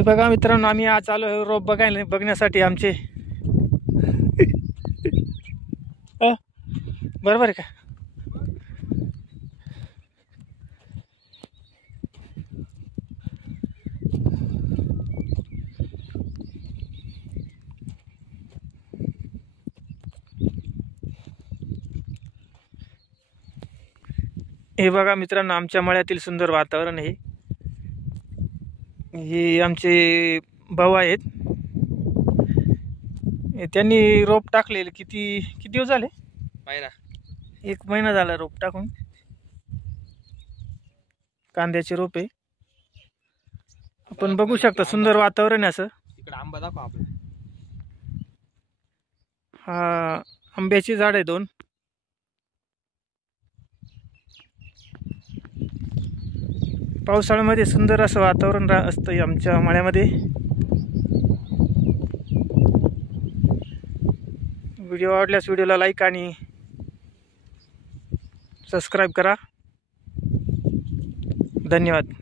हे बघा मित्रांनो, आम्ही आज आलो रोप बघण्यासाठी आमचे बरोबर आहे का? हे बघा मित्रांनो, आमच्या मळ्यातील सुंदर वातावरण आहे. हे आमचे भाऊ आहेत. त्यांनी रोप टाकलेले किती दिवस झाले? महिना, 1 महिना झाला रोप टाकून. कांद्याचे रोप आहे. आपण बघू शकता, सुंदर वातावरण आहे असं. इकडे आंबा दाखव आपला. हा आंब्याची झाड आहे 2. पावसाळ्यामध्ये सुंदर असं वातावरण असतं आमच्या मळ्यामध्ये. व्हिडिओ आवडल्यास व्हिडिओला लाईक आणि सबस्क्राईब करा. धन्यवाद.